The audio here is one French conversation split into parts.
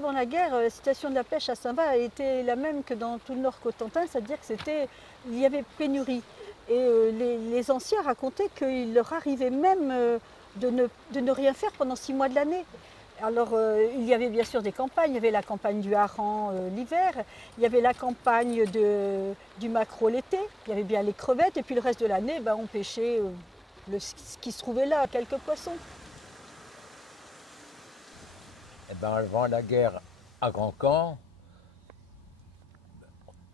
avant la guerre, la situation de la pêche à Saint-Va a été la même que dans tout le Nord Cotentin, c'est-à-dire qu'il y avait pénurie. Et les anciens racontaient qu'il leur arrivait même de ne rien faire pendant 6 mois de l'année. Alors, il y avait bien sûr des campagnes. Il y avait la campagne du hareng l'hiver, il y avait la campagne du maquereau l'été, il y avait bien les crevettes, et puis le reste de l'année, on pêchait ce qui se trouvait là, quelques poissons. Eh ben, avant la guerre à Grand-Camp,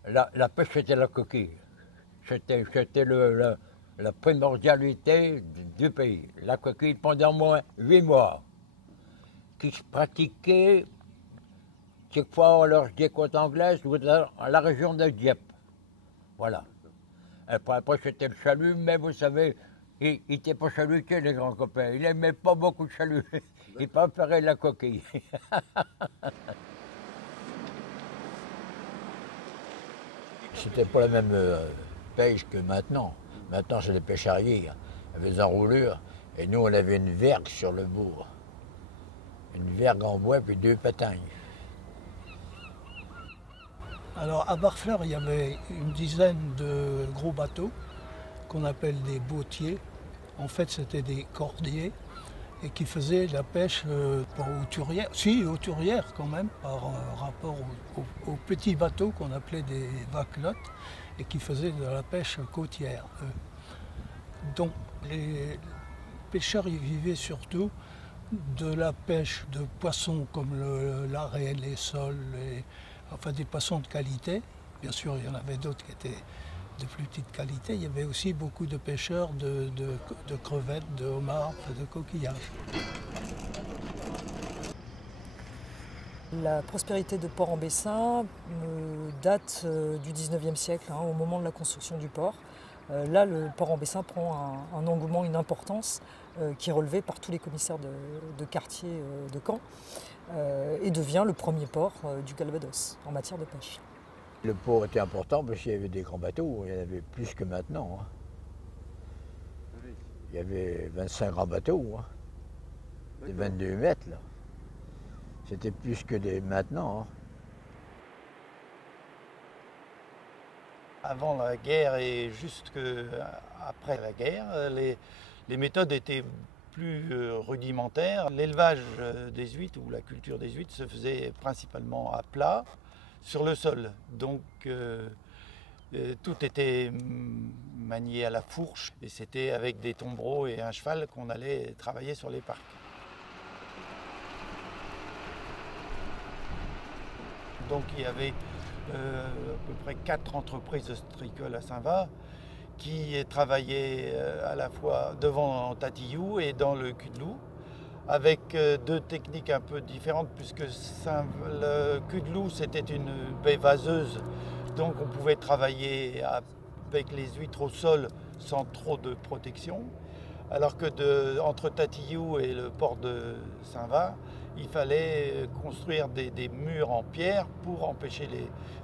la pêche c'était la coquille. C'était la primordialité du pays. La coquille pendant moins 8 mois, qui se pratiquait quelquefois à l'orge des côtes anglaises ou dans la région de Dieppe. Voilà. Après c'était le chalut, mais vous savez, il n'était pas chaluté, les grands copains. Il n'aimait pas beaucoup de chalut. Il préférait la coquille. C'était pas la même pêche que maintenant. Maintenant, c'est des pêches arrières. Il y avait des enroulures. Et nous, on avait une vergue sur le bourg. Une vergue en bois, puis 2 patins. Alors, à Barfleur, il y avait une dizaine de gros bateaux qu'on appelle des botiers. En fait, c'était des cordiers et qui faisaient la pêche pas hauturière, si hauturière quand même, par rapport aux petits bateaux qu'on appelait des vaquelottes et qui faisaient de la pêche côtière, eux. Donc les pêcheurs y vivaient surtout de la pêche de poissons comme l'arrêt, les sols, enfin des poissons de qualité. Bien sûr, il y en avait d'autres qui étaient de plus petite qualité. Il y avait aussi beaucoup de pêcheurs de crevettes, de homards, de coquillages. La prospérité de Port-en-Bessin date du 19e siècle, au moment de la construction du port. Là, le Port-en-Bessin prend un engouement, une importance qui est relevée par tous les commissaires de quartier de Caen et devient le premier port du Calvados en matière de pêche. Le port était important parce qu'il y avait des grands bateaux, il y en avait plus que maintenant. Il y avait 25 grands bateaux, des 22 mètres. Là. C'était plus que maintenant. Avant la guerre et juste après la guerre, les méthodes étaient plus rudimentaires. L'élevage des huîtres ou la culture des huîtres se faisait principalement à plat, sur le sol. Donc tout était manié à la fourche et c'était avec des tombereaux et un cheval qu'on allait travailler sur les parcs. Donc il y avait à peu près 4 entreprises ostricoles à Saint-Va qui travaillaient à la fois devant Tatillou et dans le cul de loup, avec 2 techniques un peu différentes, puisque le cul de loup c'était une baie vaseuse, donc on pouvait travailler avec les huîtres au sol sans trop de protection, alors que entre Tatillou et le port de Saint-Va, il fallait construire des murs en pierre pour empêcher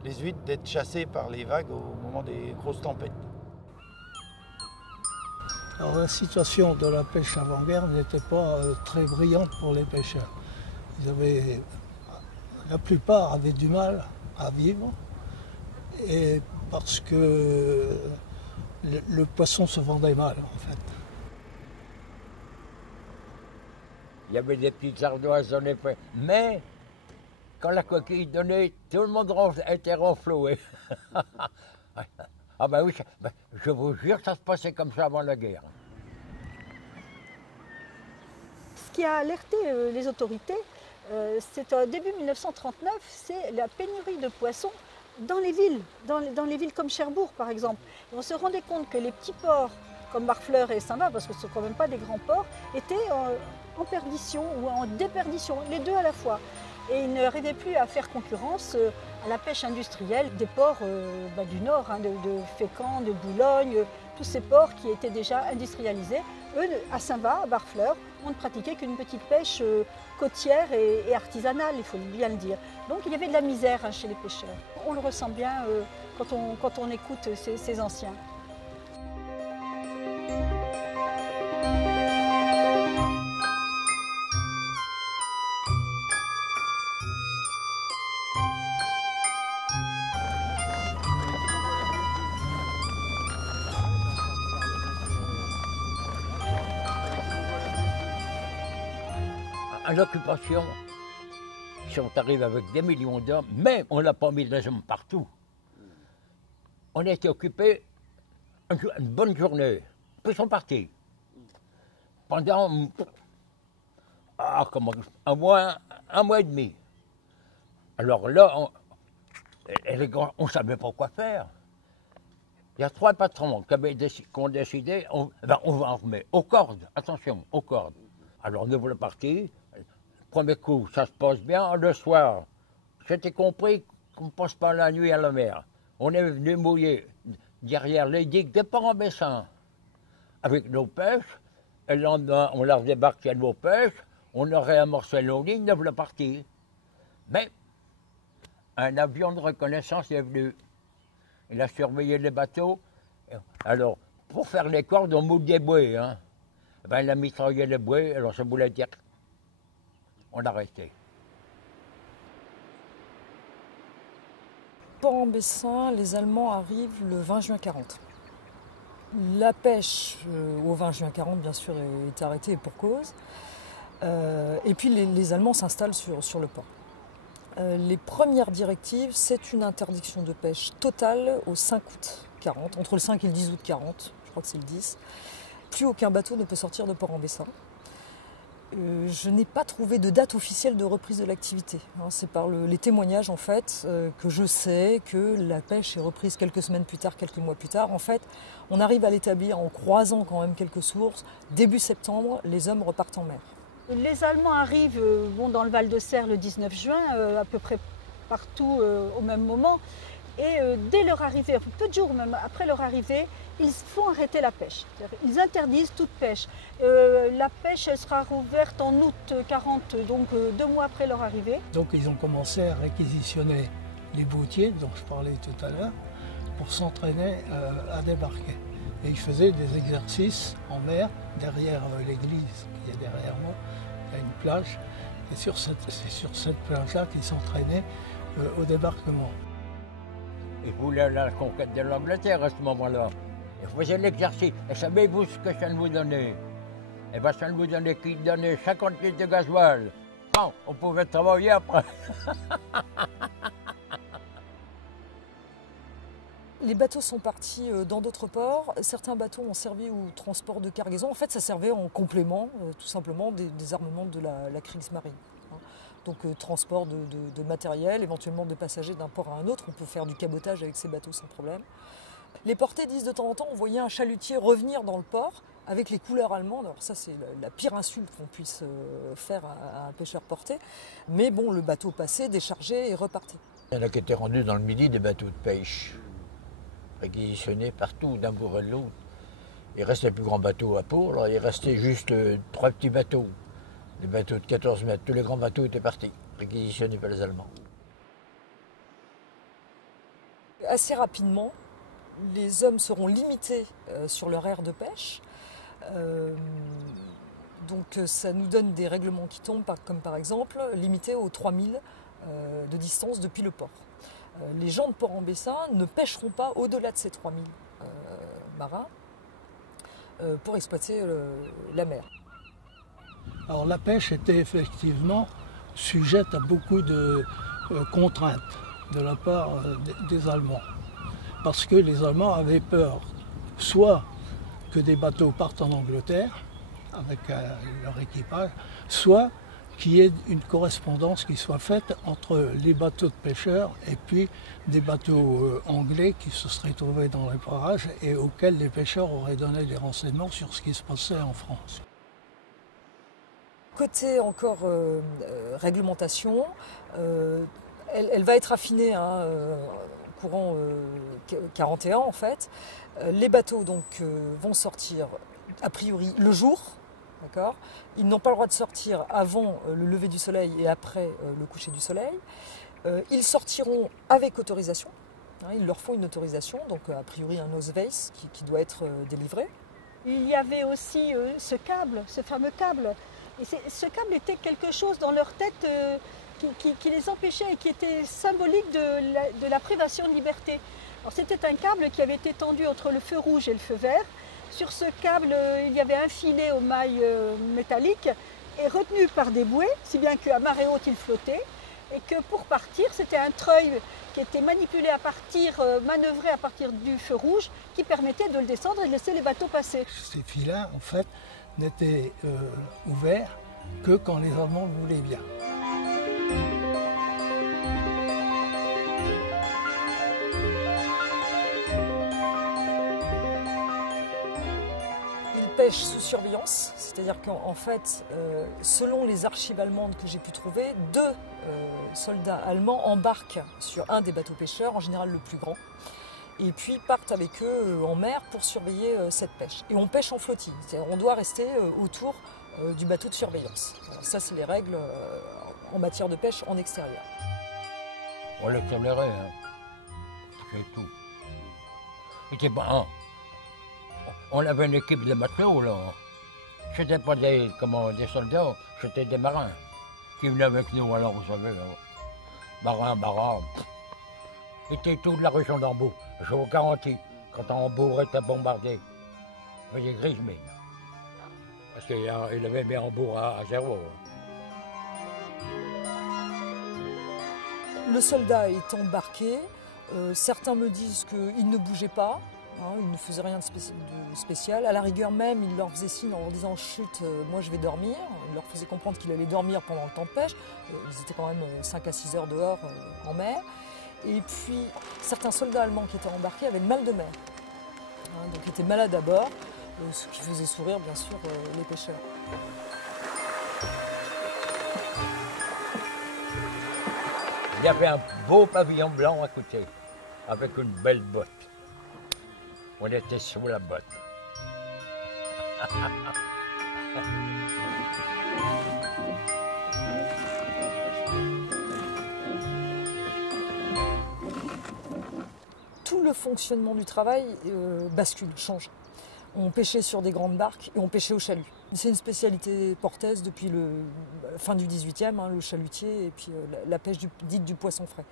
les huîtres d'être chassées par les vagues au moment des grosses tempêtes. Alors, la situation de la pêche avant-guerre n'était pas très brillante pour les pêcheurs. La plupart avaient du mal à vivre, et parce que le poisson se vendait mal en fait. Il y avait des petites ardoises dans les feuilles. Mais quand la coquille donnait, tout le monde était renfloué. Ah ben oui, je vous jure, ça se passait comme ça avant la guerre. Ce qui a alerté les autorités, c'est début 1939, c'est la pénurie de poissons dans les villes, dans les villes comme Cherbourg par exemple. Et on se rendait compte que les petits ports comme Barfleur et Saint-Va, parce que ce ne sont quand même pas des grands ports, étaient en perdition ou en déperdition, les deux à la fois. Et ils n'arrivaient plus à faire concurrence à la pêche industrielle des ports du Nord, de Fécamp, de Boulogne, tous ces ports qui étaient déjà industrialisés. Eux, à Saint-Va, à Barfleur, on ne pratiquait qu'une petite pêche côtière et artisanale, il faut bien le dire. Donc il y avait de la misère chez les pêcheurs. On le ressent bien quand on écoute ces anciens. En occupation, si on arrive avec des millions d'hommes, mais on n'a pas mis des hommes partout. On a été occupés une bonne journée, puis ils sont partis. Pendant un mois et demi. Alors là, on ne savait pas quoi faire. Il y a 3 patrons qui ont décidé, on va en remettre aux cordes, attention, aux cordes. Alors nous voilà partis. Premier coup, ça se passe bien. Le soir, j'étais compris qu'on ne passe pas la nuit à la mer. On est venu mouiller derrière les digues de Port-en-Bessin avec nos pêches. Et le lendemain, on leur débarquait nos pêches. On aurait amorcé nos lignes, nous voilà partis. Mais un avion de reconnaissance est venu. Il a surveillé les bateaux. Alors, pour faire les cordes, on moule des bouées. Hein. Ben, il a mitraillé les bouées, alors ça voulait dire on a arrêté. Port-en-Bessin, les Allemands arrivent le 20 juin 40. La pêche au 20 juin 40, bien sûr, est arrêtée et pour cause. Et puis les Allemands s'installent sur le port. Les premières directives, c'est une interdiction de pêche totale au 5 août 40, entre le 5 et le 10 août 40, je crois que c'est le 10. Plus aucun bateau ne peut sortir de Port-en-Bessin. Je n'ai pas trouvé de date officielle de reprise de l'activité. C'est par les témoignages en fait que je sais que la pêche est reprise quelques semaines plus tard, quelques mois plus tard. En fait, on arrive à l'établir en croisant quand même quelques sources. Début septembre, les hommes repartent en mer. Les Allemands arrivent dans le Val de Serre le 19 juin, à peu près partout au même moment. Et dès leur arrivée, peu de jours même après leur arrivée, ils font arrêter la pêche. Ils interdisent toute pêche. La pêche, elle sera rouverte en août 40, donc 2 mois après leur arrivée. Donc ils ont commencé à réquisitionner les boutiers dont je parlais tout à l'heure pour s'entraîner à débarquer. Et ils faisaient des exercices en mer derrière l'église qui est derrière moi. Il y a une plage. Et c'est sur cette plage-là qu'ils s'entraînaient au débarquement. Ils voulaient la conquête de l'Angleterre à ce moment-là. Ils faisaient l'exercice. Et savez-vous ce que ça nous donnait? Eh bien, ça nous donnait qu'ils donnaient 50 litres de gasoil. Bon, on pouvait travailler après. Les bateaux sont partis dans d'autres ports. Certains bateaux ont servi au transport de cargaison. En fait, ça servait en complément, tout simplement, des armements de la Kriegsmarine. Donc transport de matériel, éventuellement de passagers d'un port à un autre. On peut faire du cabotage avec ces bateaux sans problème. Les portés disent de temps en temps, on voyait un chalutier revenir dans le port avec les couleurs allemandes. Alors ça, c'est la pire insulte qu'on puisse faire à un pêcheur porté. Mais bon, le bateau passait, déchargeait et repartait. Il y en a qui étaient rendus dans le Midi des bateaux de pêche, réquisitionnés partout, d'un bout à l'autre. Il restait plus grand bateau à Pau, alors il restait juste 3 petits bateaux. Des bateaux de 14 mètres, tous les grands bateaux étaient partis, réquisitionnés par les Allemands. Assez rapidement, les hommes seront limités sur leur aire de pêche. Donc ça nous donne des règlements qui tombent, comme par exemple limités aux 3000 de distance depuis le port. Les gens de Port-en-Bessin ne pêcheront pas au-delà de ces 3000 marins pour exploiter la mer. Alors la pêche était effectivement sujette à beaucoup de contraintes de la part des Allemands. Parce que les Allemands avaient peur soit que des bateaux partent en Angleterre avec leur équipage, soit qu'il y ait une correspondance qui soit faite entre les bateaux de pêcheurs et puis des bateaux anglais qui se seraient trouvés dans les parages et auxquels les pêcheurs auraient donné des renseignements sur ce qui se passait en France. Côté encore réglementation, elle va être affinée courant 41 en fait. Les bateaux donc vont sortir a priori le jour, d'accord. Ils n'ont pas le droit de sortir avant le lever du soleil et après le coucher du soleil. Ils sortiront avec autorisation. Il leur faut une autorisation, donc a priori un Ausweis qui doit être délivré. Il y avait aussi ce câble, ce fameux câble. Et ce câble était quelque chose dans leur tête qui les empêchait et qui était symbolique de la privation de liberté. C'était un câble qui avait été tendu entre le feu rouge et le feu vert. Sur ce câble, il y avait un filet aux mailles métalliques et retenu par des bouées, si bien qu'à marée haute il flottait, et que pour partir c'était un treuil qui était manipulé à partir, manœuvré à partir du feu rouge, qui permettait de le descendre et de laisser les bateaux passer. Ces filets, en fait, n'étaient ouverts que quand les Allemands le voulaient bien. Pêche sous surveillance, c'est-à-dire qu'en fait, selon les archives allemandes que j'ai pu trouver, 2 soldats allemands embarquent sur un des bateaux pêcheurs, en général le plus grand, et puis partent avec eux en mer pour surveiller cette pêche. Et on pêche en flottille, c'est-à-dire on doit rester autour du bateau de surveillance. Alors ça, c'est les règles en matière de pêche en extérieur. On le tolérait, hein. C'est tout. C'était pas un. On avait une équipe de matelots, là. C'était pas des soldats, c'était des marins qui venaient avec nous, alors vous savez, là. Marins. C'était tout de la région d'Hambourg. Je vous garantis, quand Hambourg était bombardé, il faisait grise mine. Parce qu'il avait mis Hambourg à zéro. Le soldat est embarqué. Certains me disent qu'il ne bougeait pas. Il ne faisait rien de spécial. À la rigueur même, il leur faisait signe en leur disant « chut, moi je vais dormir ». Il leur faisait comprendre qu'il allait dormir pendant le temps de pêche. Ils étaient quand même 5 à 6 heures dehors en mer. Et puis, certains soldats allemands qui étaient embarqués avaient le mal de mer. Donc étaient malades à bord, ce qui faisait sourire bien sûr les pêcheurs. Il y avait un beau pavillon blanc à côté, avec une belle botte. On était sous la botte. Tout le fonctionnement du travail bascule, change. On pêchait sur des grandes barques et on pêchait au chalut. C'est une spécialité portaise depuis la fin du 18e, le chalutier et puis la pêche dite du poisson frais.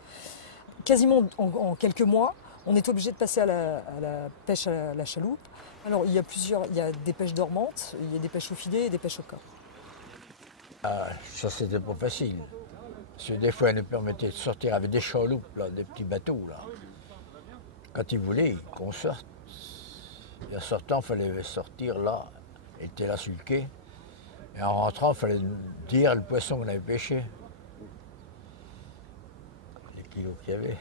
Quasiment en quelques mois, on est obligé de passer à la pêche à la chaloupe. Alors il y a des pêches dormantes, il y a des pêches au filet et des pêches au corps. Ça c'était pas facile. Parce que des fois ils nous permettaient de sortir avec des chaloupes, là, des petits bateaux. Là. Quand ils voulaient qu'on sorte, et en sortant il fallait sortir là, il était là sur le quai. Et en rentrant il fallait dire le poisson qu'on avait pêché. Les kilos qu'il y avait.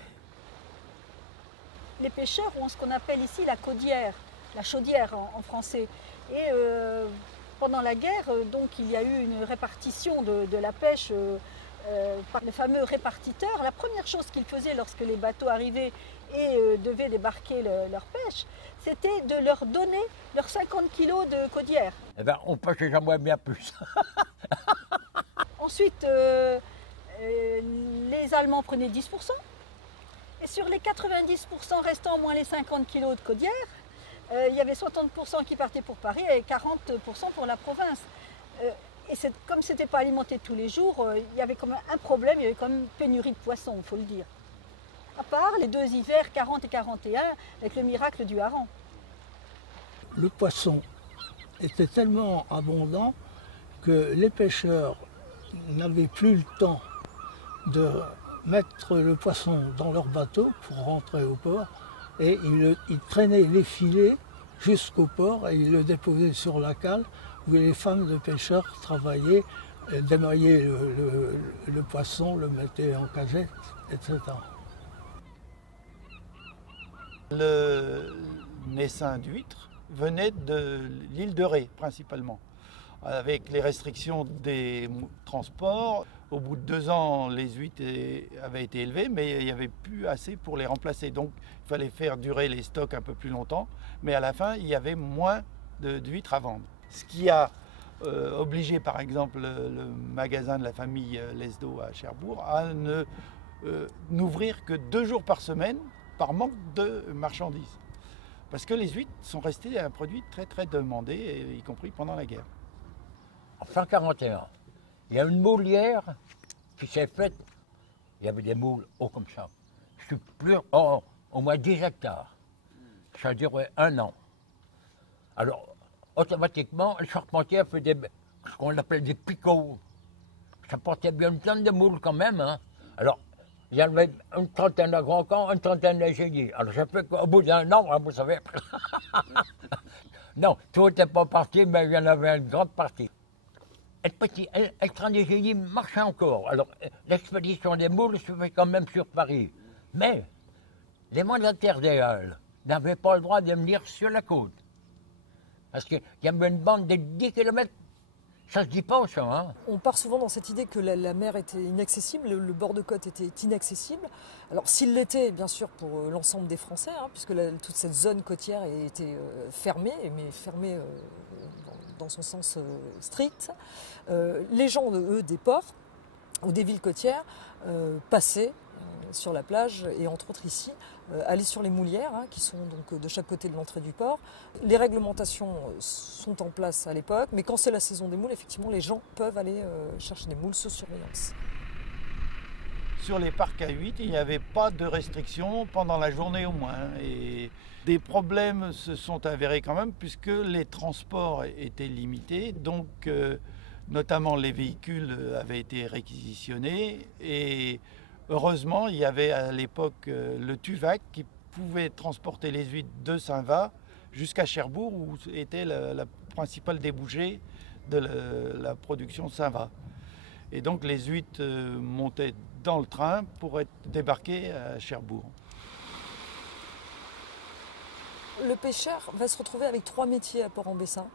Les pêcheurs ont ce qu'on appelle ici la caudière, la chaudière en français. Et pendant la guerre, donc, il y a eu une répartition de la pêche par les fameux répartiteurs. La première chose qu'ils faisaient lorsque les bateaux arrivaient et devaient débarquer leur pêche, c'était de leur donner leurs 50 kilos de caudière. Eh bien, on pêchait jamais bien plus. Ensuite, les Allemands prenaient 10%. Et sur les 90% restants, moins les 50 kilos de caudière, il y avait 60% qui partaient pour Paris et 40% pour la province. Et comme ce n'était pas alimenté tous les jours, il y avait quand même un problème, il y avait quand même une pénurie de poissons, il faut le dire. À part les 2 hivers 40 et 41, avec le miracle du hareng. Le poisson était tellement abondant que les pêcheurs n'avaient plus le temps de mettre le poisson dans leur bateau pour rentrer au port et ils traînaient les filets jusqu'au port et ils le déposaient sur la cale où les femmes de pêcheurs travaillaient, démaillaient le poisson, le mettaient en cagette, etc. Le naissain d'huîtres venait de l'île de Ré principalement. Avec les restrictions des transports, au bout de 2 ans, les huîtres avaient été élevées, mais il n'y avait plus assez pour les remplacer. Donc il fallait faire durer les stocks un peu plus longtemps, mais à la fin, il y avait moins d'huîtres à vendre. Ce qui a obligé par exemple le magasin de la famille Lesdo à Cherbourg à n'ouvrir que 2 jours par semaine par manque de marchandises. Parce que les huîtres sont restées un produit très très demandé, y compris pendant la guerre. En fin 41, il y a une moulière qui s'est faite. Il y avait des moules hauts comme ça. Au moins 10 hectares. Ça a duré 1 an. Alors, automatiquement, le charpentier a fait ce qu'on appelle des picots. Ça portait bien une tonne de moules quand même. Hein. Alors, il y avait une trentaine de grands camps, une trentaine de génies. Alors, ça fait qu'au bout d'un an, vous savez... non, tout n'était pas parti, mais il y en avait une grande partie. Le train des génies marchait encore. Alors, l'expédition des moules se fait quand même sur Paris. Mais, les mandataires des Halles n'avaient pas le droit de venir sur la côte. Parce qu'il y avait une bande de 10 km. Ça se dit pas, ça. Hein. On part souvent dans cette idée que la mer était inaccessible, le bord de côte était inaccessible. Alors s'il l'était, bien sûr, pour l'ensemble des Français, hein, puisque toute cette zone côtière était fermée, mais fermée dans son sens strict. Les gens, eux, des ports ou des villes côtières, passaient sur la plage et entre autres ici, aller sur les moulières hein, qui sont donc de chaque côté de l'entrée du port. Les réglementations sont en place à l'époque, mais quand c'est la saison des moules, effectivement, les gens peuvent aller chercher des moules sous surveillance. Sur les parcs à huîtres, il n'y avait pas de restrictions pendant la journée au moins. Et des problèmes se sont avérés quand même puisque les transports étaient limités. Donc, notamment les véhicules avaient été réquisitionnés et heureusement, il y avait à l'époque le Tuvac qui pouvait transporter les huîtres de Saint-Va jusqu'à Cherbourg où était la principale débouchée de la production Saint-Va. Et donc les huîtres montaient dans le train pour être débarquées à Cherbourg. Le pêcheur va se retrouver avec 3 métiers à Port-en-Bessin.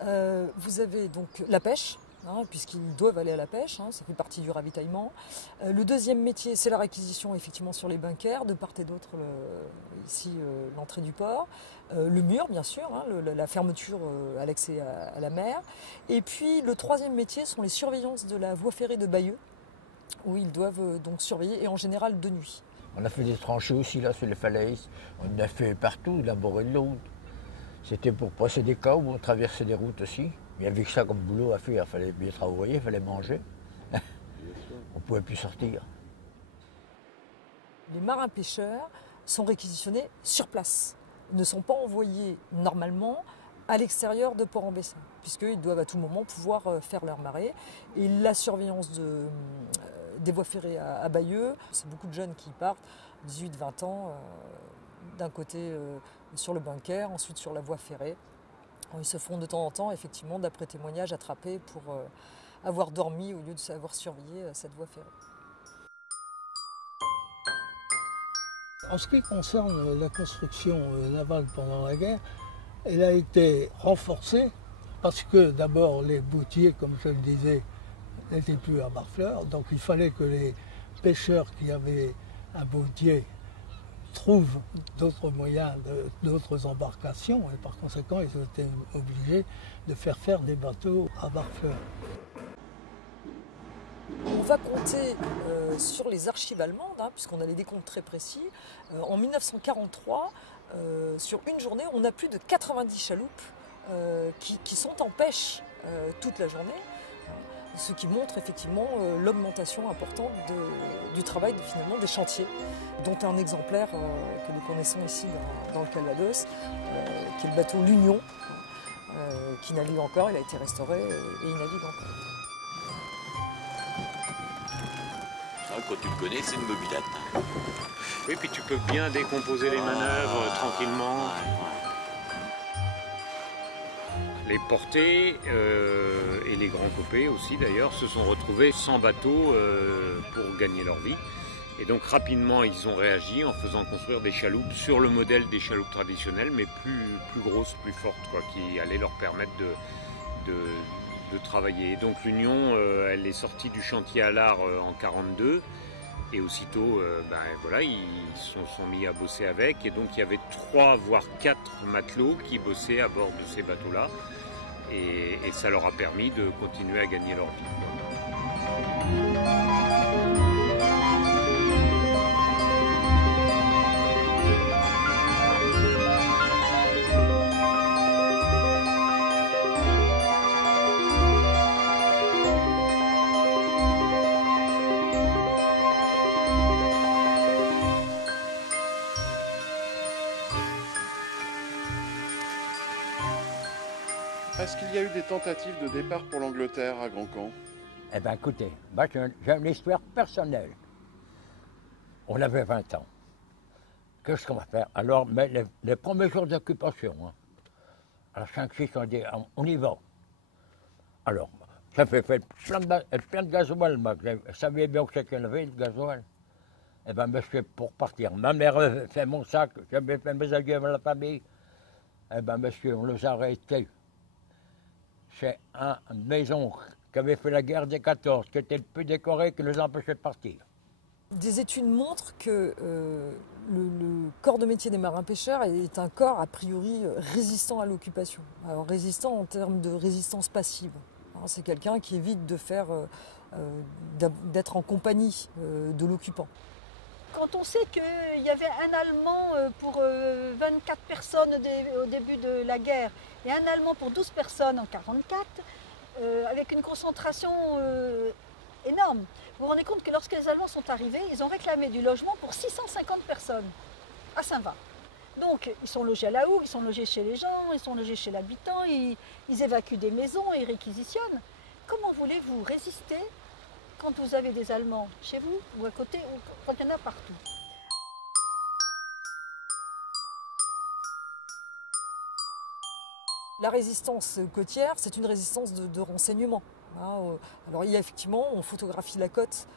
Vous avez donc la pêche. Hein, puisqu'ils doivent aller à la pêche, hein, ça fait partie du ravitaillement. Le deuxième métier, c'est la réquisition effectivement sur les bunkers, de part et d'autre ici l'entrée du port. Le mur, bien sûr, hein, la fermeture à l'accès à la mer. Et puis le troisième métier sont les surveillances de la voie ferrée de Bayeux, où ils doivent donc surveiller, et en général de nuit. On a fait des tranchées aussi là sur les falaises, on a fait partout, d'un bord et de l'autre. C'était pour passer des cas où on traversait des routes aussi. Il n'y avait que ça comme boulot à faire, il fallait bien travailler, il fallait manger. On ne pouvait plus sortir. Les marins pêcheurs sont réquisitionnés sur place. Ils ne sont pas envoyés normalement à l'extérieur de Port-en-Bessin, puisqu'ils doivent à tout moment pouvoir faire leur marée. Et la surveillance des voies ferrées à Bayeux, c'est beaucoup de jeunes qui partent, 18-20 ans, d'un côté sur le bunker, ensuite sur la voie ferrée. Ils se font de temps en temps, effectivement, d'après témoignage, attrapés pour avoir dormi au lieu de savoir surveiller cette voie ferrée. En ce qui concerne la construction navale pendant la guerre, elle a été renforcée parce que d'abord les boutiers, comme je le disais, n'étaient plus à Barfleur. Donc il fallait que les pêcheurs qui avaient un boutier trouvent d'autres moyens, d'autres embarcations, et par conséquent, ils ont été obligés de faire des bateaux à Barfleur. On va compter sur les archives allemandes, hein, puisqu'on a les décomptes très précis. En 1943, sur une journée, on a plus de 90 chaloupes qui sont en pêche toute la journée. Ce qui montre effectivement l'augmentation importante du travail finalement des chantiers, dont un exemplaire que nous connaissons ici dans le Calvados, qui est le bateau L'Union, qui navigue encore, il a été restauré et il navigue encore. Quand tu le connais, c'est une mobilette. Oui, puis tu peux bien décomposer les manœuvres tranquillement. Les portées et les grands copés aussi d'ailleurs se sont retrouvés sans bateau pour gagner leur vie. Et donc rapidement ils ont réagi en faisant construire des chaloupes sur le modèle des chaloupes traditionnelles, mais plus grosses, plus fortes, quoi, qui allaient leur permettre de travailler. Et donc l'Union, elle est sortie du chantier à l'art en 1942. Et aussitôt, voilà, ils se sont mis à bosser avec. Et donc il y avait 3 voire 4 matelots qui bossaient à bord de ces bateaux-là. Et ça leur a permis de continuer à gagner leur vie. Est-ce qu'il y a eu des tentatives de départ pour l'Angleterre à Grand-Camp? Eh bien, écoutez, moi j'ai une histoire personnelle. On avait 20 ans. Qu'est-ce qu'on va faire? Alors, mais les premiers jours d'occupation, hein, à 5-6, on dit, on y va. Alors, ça fait plein de gasoil, moi. Vous saviez bien que c'est qu'il y en avait, le gasoil. Eh bien, monsieur, pour partir, ma mère fait mon sac, j'avais fait mes adieux à la famille. Eh bien, monsieur, on les a arrêtés. C'est une maison qui avait fait la guerre des 14, qui était le plus décoré, qui nous empêchait de partir. Des études montrent que le corps de métier des marins-pêcheurs est un corps a priori résistant à l'occupation. Alors résistant en termes de résistance passive. C'est quelqu'un qui évite de faire, d'être en compagnie de l'occupant. Quand on sait qu'il y avait un Allemand pour 24 personnes au début de la guerre et un Allemand pour 12 personnes en 1944, avec une concentration énorme. Vous vous rendez compte que lorsque les Allemands sont arrivés, ils ont réclamé du logement pour 650 personnes à Saint-Va. Donc ils sont logés à la hougue, ils sont logés chez les gens, ils sont logés chez l'habitant, ils évacuent des maisons, ils réquisitionnent. Comment voulez-vous résister quand vous avez des Allemands chez vous ou à côté ou quand il y en a partout? La résistance côtière, c'est une résistance de renseignement. Alors il y a effectivement, on photographie la côte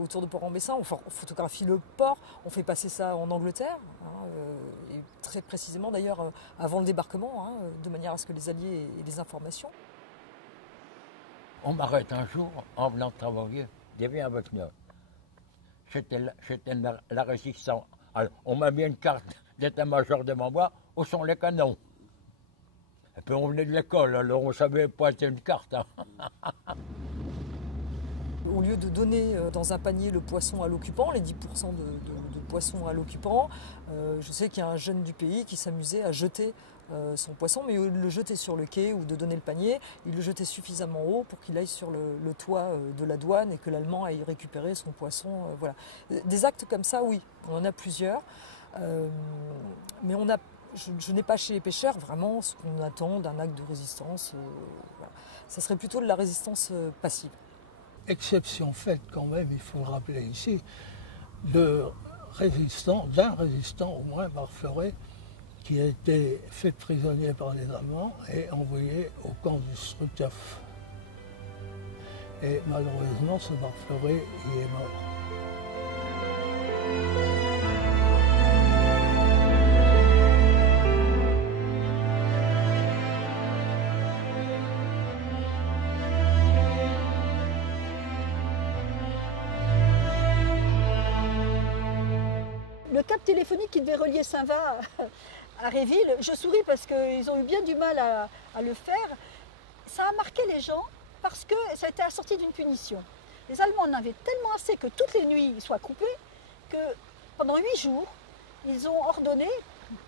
autour de Port-en-Bessin, on photographie le port, on fait passer ça en Angleterre, et très précisément d'ailleurs avant le débarquement, de manière à ce que les Alliés aient des informations. On m'arrête un jour en venant travailler, je viens avec nous. C'était la résistance. Alors, on m'a mis une carte d'état-major devant moi, où sont les canons? Et puis on venait de l'école, alors on savait pointer une carte. Au lieu de donner dans un panier le poisson à l'occupant, les 10% de poisson à l'occupant, je sais qu'il y a un jeune du pays qui s'amusait à jeter son poisson, mais au lieu de le jeter sur le quai ou de donner le panier, il le jetait suffisamment haut pour qu'il aille sur le toit de la douane et que l'Allemand aille récupérer son poisson. Voilà. Des actes comme ça, oui, on en a plusieurs, mais je n'ai pas chez les pêcheurs vraiment ce qu'on attend d'un acte de résistance. Voilà. Ça serait plutôt de la résistance passive. Exception faite quand même, il faut le rappeler ici, d'un résistant au moins, Barfleuret, qui a été fait prisonnier par les Allemands et envoyé au camp du Struthof. Et malheureusement, ce Barfleuret y est mort. Le câble téléphonique qui devait relier Saint-Va à Réville, je souris parce qu'ils ont eu bien du mal à le faire. Ça a marqué les gens parce que ça a été assorti d'une punition. Les Allemands en avaient tellement assez que toutes les nuits soient coupées que pendant 8 jours, ils ont ordonné,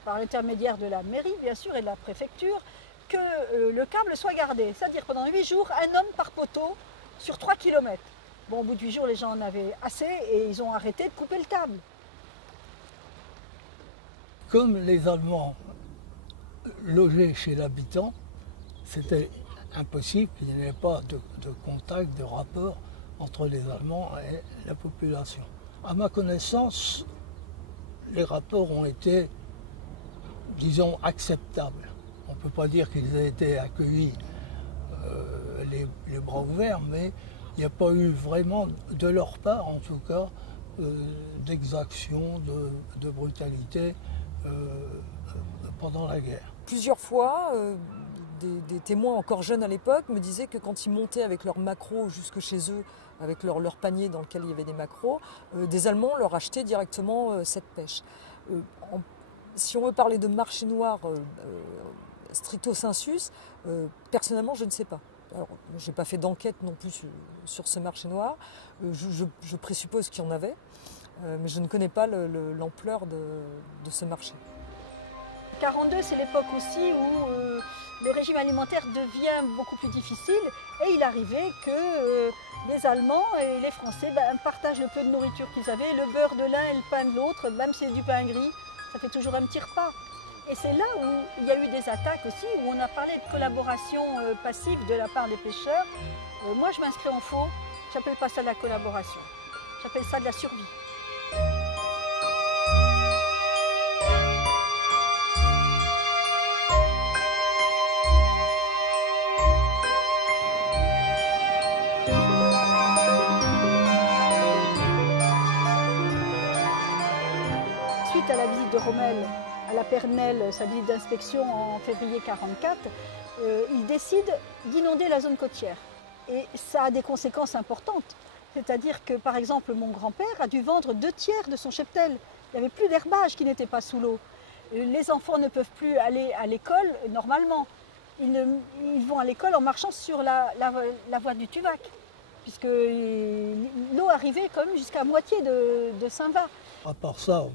par l'intermédiaire de la mairie bien sûr et de la préfecture, que le câble soit gardé. C'est-à-dire pendant 8 jours, un homme par poteau sur 3 km. Bon, au bout de 8 jours, les gens en avaient assez et ils ont arrêté de couper le câble. Comme les Allemands logeaient chez l'habitant, c'était impossible qu'il n'y ait pas de contact, de rapport entre les Allemands et la population. À ma connaissance, les rapports ont été, disons, acceptables. On ne peut pas dire qu'ils aient été accueillis les bras ouverts, mais il n'y a pas eu vraiment, de leur part en tout cas, d'exaction, de brutalité pendant la guerre. Plusieurs fois, des témoins encore jeunes à l'époque me disaient que quand ils montaient avec leurs maquereaux jusque chez eux, avec leur panier dans lequel il y avait des maquereaux, des Allemands leur achetaient directement cette pêche. Si on veut parler de marché noir stricto sensus, personnellement je ne sais pas. Alors, je n'ai pas fait d'enquête non plus sur ce marché noir, je présuppose qu'il y en avait, mais je ne connais pas l'ampleur de ce marché. 1942, c'est l'époque aussi où le régime alimentaire devient beaucoup plus difficile et il arrivait que les Allemands et les Français partagent le peu de nourriture qu'ils avaient, le beurre de l'un et le pain de l'autre, même si c'est du pain gris, ça fait toujours un petit repas. Et c'est là où il y a eu des attaques aussi, où on a parlé de collaboration passive de la part des pêcheurs. Moi, je m'inscris en faux, je n'appelle pas ça de la collaboration, j'appelle ça de la survie. Suite à la visite de Rommel à la Pernelle, sa visite d'inspection en février 1944, il décide d'inonder la zone côtière. Et ça a des conséquences importantes. C'est-à-dire que, par exemple, mon grand-père a dû vendre 2/3 de son cheptel. Il n'y avait plus d'herbage qui n'était pas sous l'eau. Les enfants ne peuvent plus aller à l'école normalement. Ils vont à l'école en marchant sur la voie du Tuvac, puisque l'eau arrivait quand même jusqu'à moitié de Saint-Va. À part ça, on ne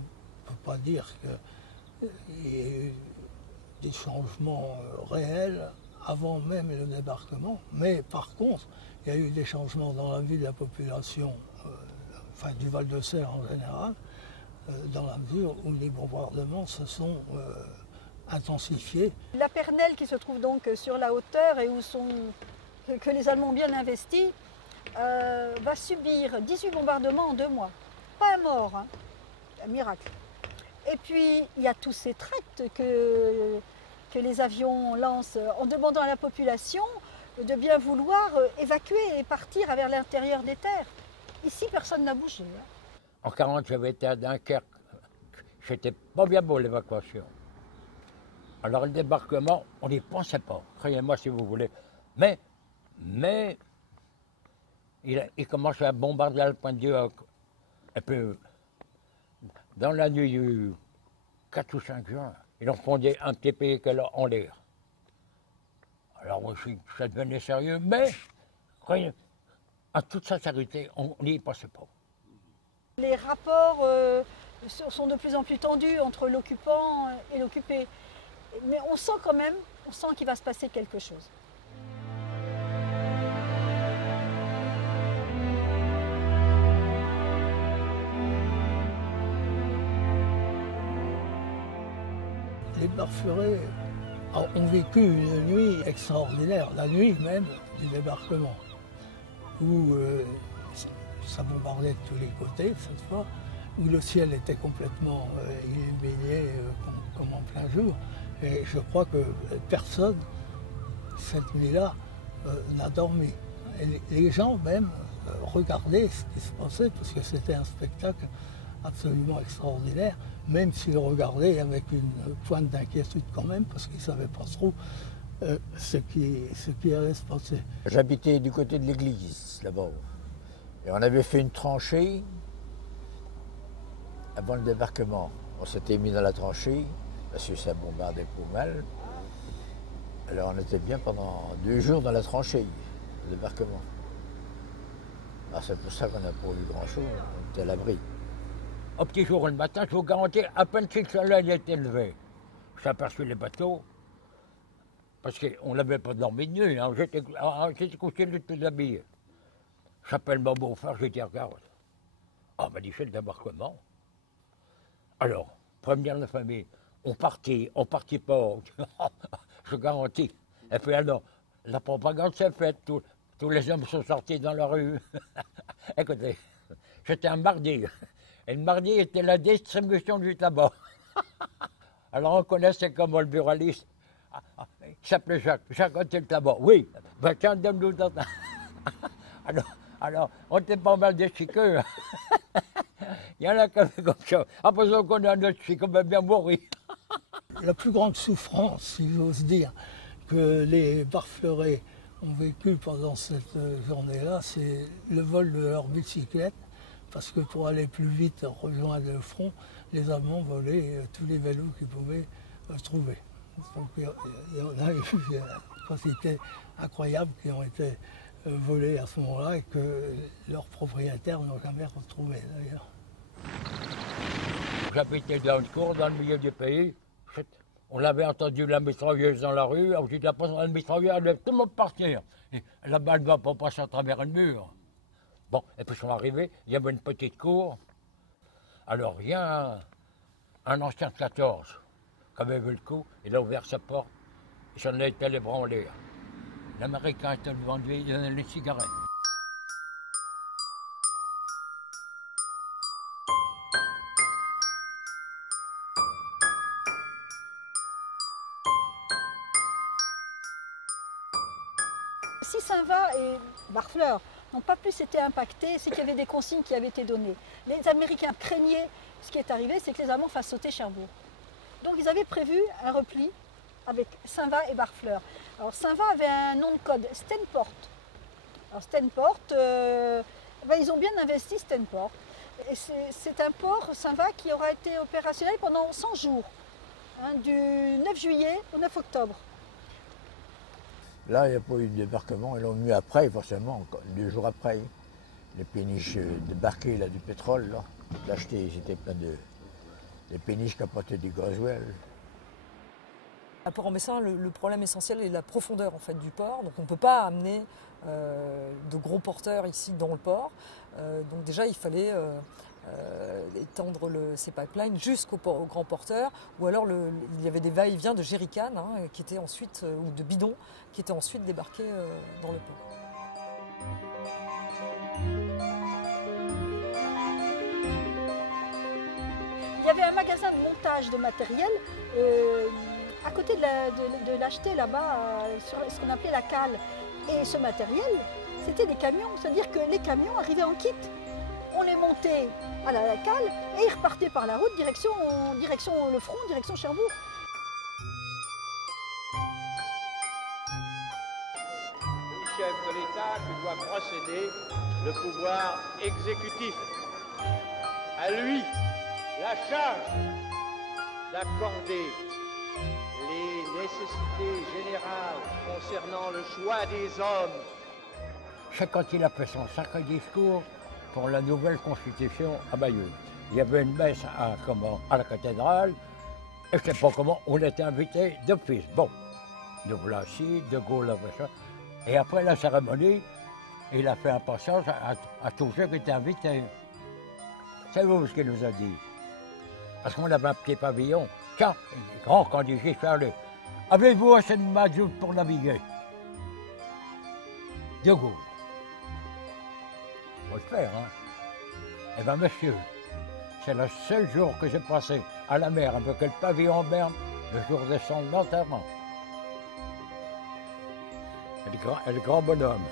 peut pas dire qu'il y ait eu des changements réels avant même le débarquement. Mais par contre, il y a eu des changements dans la vie de la population, enfin du Val-de-Serre en général, dans la mesure où les bombardements se sont intensifiés. La Pernelle, qui se trouve donc sur la hauteur et que les Allemands ont bien investi, va subir 18 bombardements en 2 mois. Pas un mort, hein. Un miracle. Et puis, il y a tous ces tracts que les avions lancent en demandant à la population de bien vouloir évacuer et partir vers l'intérieur des terres. Ici, personne n'a bougé. Hein. En 1940, j'avais été à Dunkerque. C'était pas bien beau l'évacuation. Alors le débarquement, on n'y pensait pas, croyez-moi si vous voulez. Mais il commençait à bombarder le point de Dieu. Et puis, dans la nuit du 4 ou 5 juin, ils ont fondé un petit pays en l'air. Alors aussi, ça devenait sérieux, mais, croyez, en toute sincérité, on n'y pensait pas. Les rapports sont de plus en plus tendus entre l'occupant et l'occupé. Mais on sent quand même, qu'il va se passer quelque chose. Les Barbefleurais ont vécu une nuit extraordinaire, la nuit même du débarquement, où ça bombardait de tous les côtés cette fois, où le ciel était complètement illuminé comme en plein jour. Et je crois que personne, cette nuit-là, n'a dormi. Et les gens même regardaient ce qui se passait, parce que c'était un spectacle absolument extraordinaire, même s'ils regardaient avec une pointe d'inquiétude quand même, parce qu'ils ne savaient pas trop ce qui allait se passer. J'habitais du côté de l'église, là-bas. Et on avait fait une tranchée avant le débarquement. On s'était mis dans la tranchée, parce que ça bombardait pas mal. Alors on était bien pendant 2 jours dans la tranchée, le débarquement. Alors c'est pour ça qu'on n'a pas eu grand-chose, on était à l'abri. Au petit jour le matin, je vous garantis, à peine si le soleil était levé, j'ai aperçu les bateaux, parce qu'on n'avait pas dormi de nuit, hein. J'étais couché de tout habillé. J'appelle mon beau-frère, je dis regarde. Ah, m'a dit c'est le débarquement. Alors, prévenir la famille, on partit pas, je garantis. Et puis alors, la propagande s'est faite, tous les hommes sont sortis dans la rue. Écoutez, c'était un mardi. Et le mardi était la distribution du tabac. Alors on connaissait comment le buraliste. Il s'appelait Jacques. Jacques, on le tabac. Oui. Ben tiens, donne-nous dans ta... alors, on était pas mal de chiqueux. Il y en a qui avaient comme ça. Après, on connaît un autre chic, on va bien mourir. La plus grande souffrance, si j'ose dire, que les Barbefleurais ont vécu pendant cette journée-là, c'est le vol de leur bicyclette. Parce que pour aller plus vite rejoindre le front, les Allemands volaient tous les vélos qu'ils pouvaient trouver. Donc il y en a eu une quantité incroyable qui ont été volés à ce moment-là et que leurs propriétaires n'ont jamais retrouvés d'ailleurs. J'habitais dans une cour dans le milieu du pays. On avait entendu la mitrailleuse dans la rue. On dit après la mitrailleuse, elle laisse tout le monde partir. Et la balle ne va pas passer à travers le mur. Bon, et puis ils sont arrivés, il y avait une petite cour. Alors il y a un ancien de 14 avait vu le coup, il a ouvert sa porte, et j'en ai été les branler. L'Américain était devant lui, il donnait les cigarettes. Si Saint-Va et Barfleur n'ont pas plus été impactés, c'est qu'il y avait des consignes qui avaient été données. Les Américains craignaient, ce qui est arrivé, c'est que les Allemands fassent sauter Cherbourg. Donc ils avaient prévu un repli avec Saint-Va et Barfleur. Alors Saint-Va avait un nom de code, Stenport. Alors Stenport, ils ont bien investi Stenport. Et c'est un port, Saint-Va, qui aura été opérationnel pendant 100 jours, hein, du 9 juillet au 9 octobre. Là, il n'y a pas eu de débarquement, ils l'ont mis après, forcément, 2 jours après. Les péniches débarquées, là, du pétrole, là, l'acheter, c'était plein de... Les péniches qui apportaient du gasoil. À Port-en-Bessin, le problème essentiel est la profondeur en fait, du port. Donc on ne peut pas amener de gros porteurs ici dans le port. Donc déjà, il fallait étendre ces pipelines jusqu'au grand porteur. Ou alors il y avait des va-et-vient de jerrycans qui étaient ensuite, ou de bidons qui étaient ensuite débarqués dans le port. Il y avait un magasin de montage de matériel à côté de l'acheter là-bas, sur ce qu'on appelait la cale. Et ce matériel, c'était des camions, c'est-à-dire que les camions arrivaient en kit. On les montait à la cale et ils repartaient par la route, direction le front, direction Cherbourg. Du chef de l'État que doit procéder le pouvoir exécutif. À lui, la charge d'accorder les nécessités générales concernant le choix des hommes. Quand il a fait son sacré discours pour la nouvelle constitution à Bayeux, il y avait une messe à la cathédrale, et je ne sais pas comment, on était invités d'office. Bon, nous voilà assis, De Gaulle a fait ça, et après la cérémonie, il a fait un passage à tous ceux qui étaient invités. Savez-vous ce qu'il nous a dit? Parce qu'on avait un petit pavillon. Tiens, grand candidat, je fais aller. Avez-vous assez de mazout pour naviguer? De Gaulle. Faut le faire, hein. Eh bien, monsieur, c'est le seul jour que j'ai passé à la mer avec le pavillon en berne, le jour de son enterrement. Et le grand bonhomme.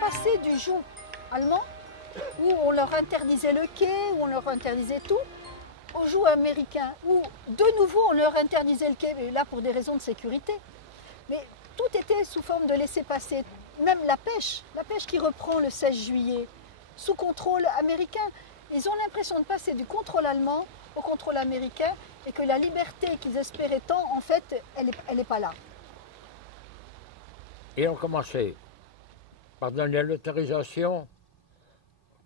Passé du joug allemand, où on leur interdisait le quai, où on leur interdisait tout, au joug américain, où de nouveau on leur interdisait le quai, mais là pour des raisons de sécurité. Mais tout était sous forme de laisser-passer, même la pêche qui reprend le 16 juillet, sous contrôle américain. Ils ont l'impression de passer du contrôle allemand au contrôle américain et que la liberté qu'ils espéraient tant, en fait, elle n'est pas là. Et on commençait par donner l'autorisation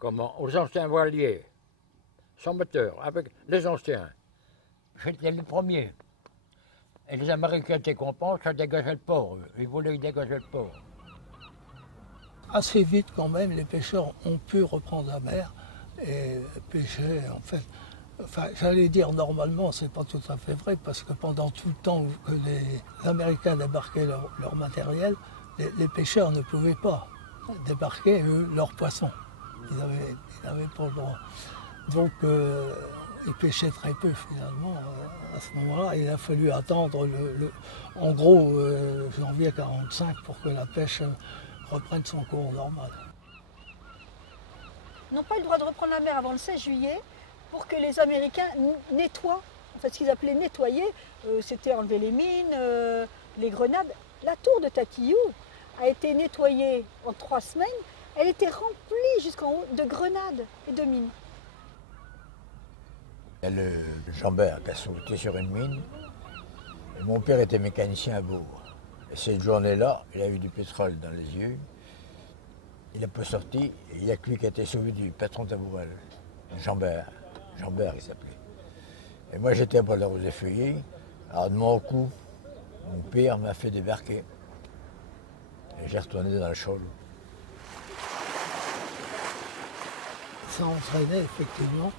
aux anciens voiliers, sans moteur, avec les anciens. J'étais le premier. Et les Américains étaient contents, ça dégageait le port. Ils voulaient dégager le port. Assez vite quand même, les pêcheurs ont pu reprendre la mer et pêcher en fait. Enfin, j'allais dire normalement, c'est pas tout à fait vrai, parce que pendant tout le temps que les Américains débarquaient leur matériel, les pêcheurs ne pouvaient pas débarquer leurs poissons. Ils n'avaient pas le droit. Donc ils pêchaient très peu finalement à ce moment-là. Il a fallu attendre en gros janvier 1945 pour que la pêche reprenne son cours normal. Ils n'ont pas eu le droit de reprendre la mer avant le 16 juillet pour que les Américains nettoient, en fait ce qu'ils appelaient nettoyer, c'était enlever les mines, les grenades. La tour de Tatillou a été nettoyée en 3 semaines, elle était remplie jusqu'en haut de grenades et de mines. Il y a le Jambert qui a sauté sur une mine. Et mon père était mécanicien à Bourg. Et cette journée-là, il a eu du pétrole dans les yeux. Il n'a pas sorti, et il n'y a que lui qui a été sauvé du patron Tabourel, Jambert il s'appelait. Et moi j'étais pas là aux effeuillés. Alors de mon coup, mon père m'a fait débarquer. Et j'ai retourné dans le chol. Ça entraînait effectivement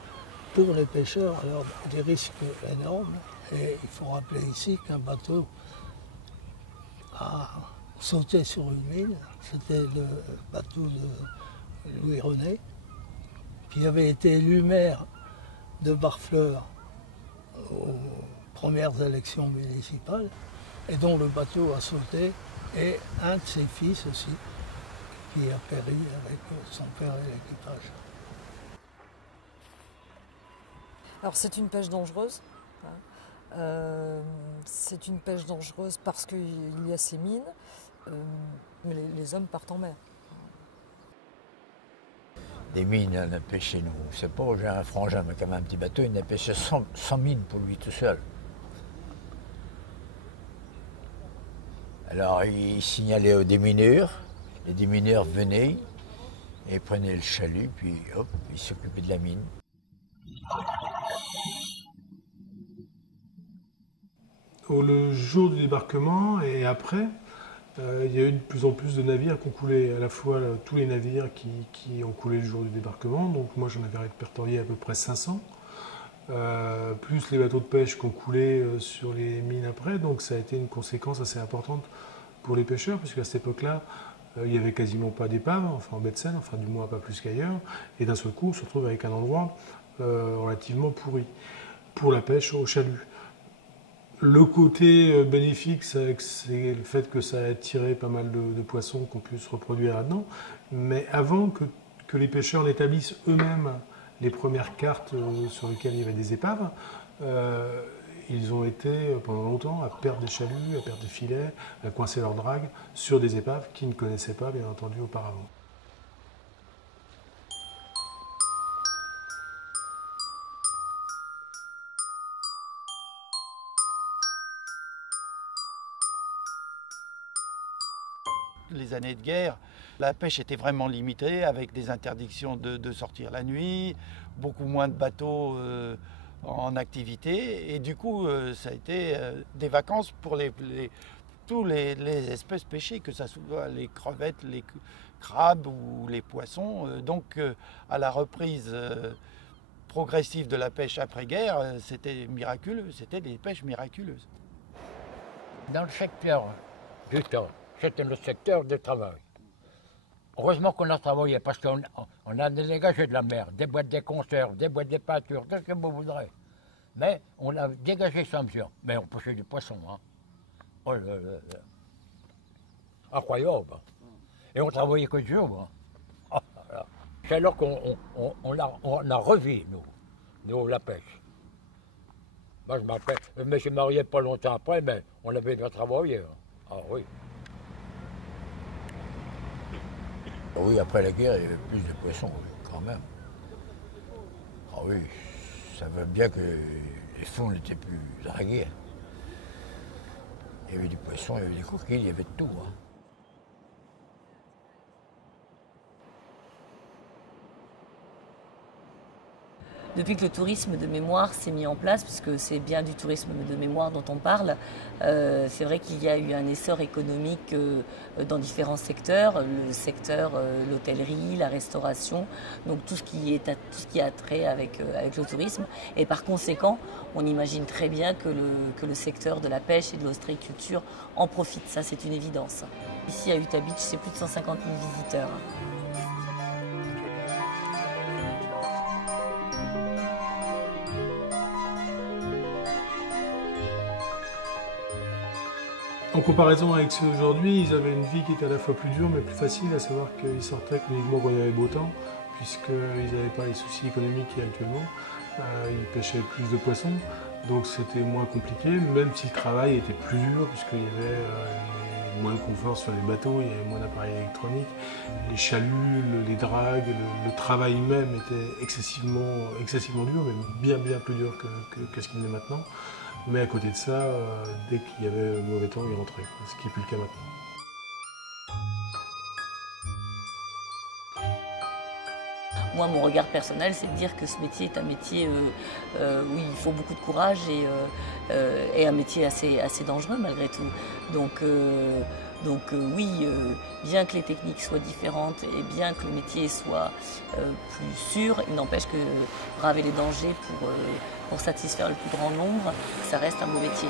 pour les pêcheurs alors, des risques énormes. Et il faut rappeler ici qu'un bateau a sauté sur une mine. C'était le bateau de Louis René, qui avait été élu maire de Barfleur aux premières élections municipales, et dont le bateau a sauté, et un de ses fils aussi, qui a péri avec son père et l'équipage. Alors c'est une pêche dangereuse. C'est une pêche dangereuse parce qu'il y a ces mines, mais les hommes partent en mer. Des mines, on a pêché, nous. C'est pas, j'ai un frangin, mais quand même un petit bateau, il a pêché 100 mines pour lui tout seul. Alors il signalait aux démineurs, les démineurs venaient et prenaient le chalut, puis hop, ils s'occupaient de la mine. Le jour du débarquement et après, il y a eu de plus en plus de navires qui ont coulé, à la fois tous les navires qui ont coulé le jour du débarquement, donc moi j'en avais répertorié à peu près 500, plus les bateaux de pêche qui ont coulé sur les mines après, donc ça a été une conséquence assez importante pour les pêcheurs, puisqu'à cette époque-là, il n'y avait quasiment pas d'épave, enfin en baie de Seine, enfin du moins pas plus qu'ailleurs, et d'un seul coup on se retrouve avec un endroit relativement pourri pour la pêche au chalut. Le côté bénéfique, c'est le fait que ça a attiré pas mal de poissons qu'on puisse reproduire là-dedans. Mais avant que les pêcheurs n'établissent eux-mêmes les premières cartes sur lesquelles il y avait des épaves, ils ont été pendant longtemps à perdre des chaluts, à perdre des filets, à coincer leurs dragues sur des épaves qu'ils ne connaissaient pas, bien entendu, auparavant. Les années de guerre, la pêche était vraiment limitée avec des interdictions de sortir la nuit, beaucoup moins de bateaux en activité et du coup ça a été des vacances pour tous les espèces pêchées, que ce soit les crevettes, les crabes ou les poissons. Donc à la reprise progressive de la pêche après-guerre, c'était miraculeux, c'était des pêches miraculeuses. Dans le secteur du temps, c'était le secteur du travail. Heureusement qu'on a travaillé parce qu'on a dégagé de la mer, des boîtes de conserve, des boîtes de peinture, tout ce que vous voudrez. Mais on a dégagé sans mesure. Mais on pêchait du poisson. Hein. Oh là là là. Incroyable. Et on travaillait que de jour. Hein. Oh là là. C'est alors qu'on a revu, nous, la pêche. Moi, je me suis marié pas longtemps après, mais on avait bien travaillé. Hein. Ah oui. Oui, après la guerre, il y avait plus de poissons, quand même. Ah oui, ça veut bien que les fonds n'étaient plus dragués. Il y avait du poisson, il y avait des coquilles, il y avait de tout. Hein. Depuis que le tourisme de mémoire s'est mis en place, puisque c'est bien du tourisme de mémoire dont on parle, c'est vrai qu'il y a eu un essor économique dans différents secteurs, le secteur l'hôtellerie, la restauration, donc tout ce qui a trait avec le tourisme. Et par conséquent, on imagine très bien que le secteur de la pêche et de l'ostréiculture en profite, ça c'est une évidence. Ici à Utah Beach, c'est plus de 150 000 visiteurs. En comparaison avec ceux d'aujourd'hui, ils avaient une vie qui était à la fois plus dure mais plus facile, à savoir qu'ils sortaient uniquement quand il y avait beau temps, puisqu'ils n'avaient pas les soucis économiques qu'il y a actuellement. Ils pêchaient plus de poissons, donc c'était moins compliqué, même si le travail était plus dur, puisqu'il y avait moins de confort sur les bateaux, il y avait moins d'appareils électroniques, les chaluts, les dragues, le travail même était excessivement dur, mais bien plus dur que ce qu'il est maintenant. Mais à côté de ça, dès qu'il y avait mauvais temps, il rentrait, ce qui n'est plus le cas maintenant. moi, mon regard personnel, c'est de dire que ce métier est un métier où il faut beaucoup de courage et un métier assez dangereux malgré tout. Donc oui, bien que les techniques soient différentes et bien que le métier soit plus sûr, il n'empêche que braver les dangers pour satisfaire le plus grand nombre, ça reste un beau métier.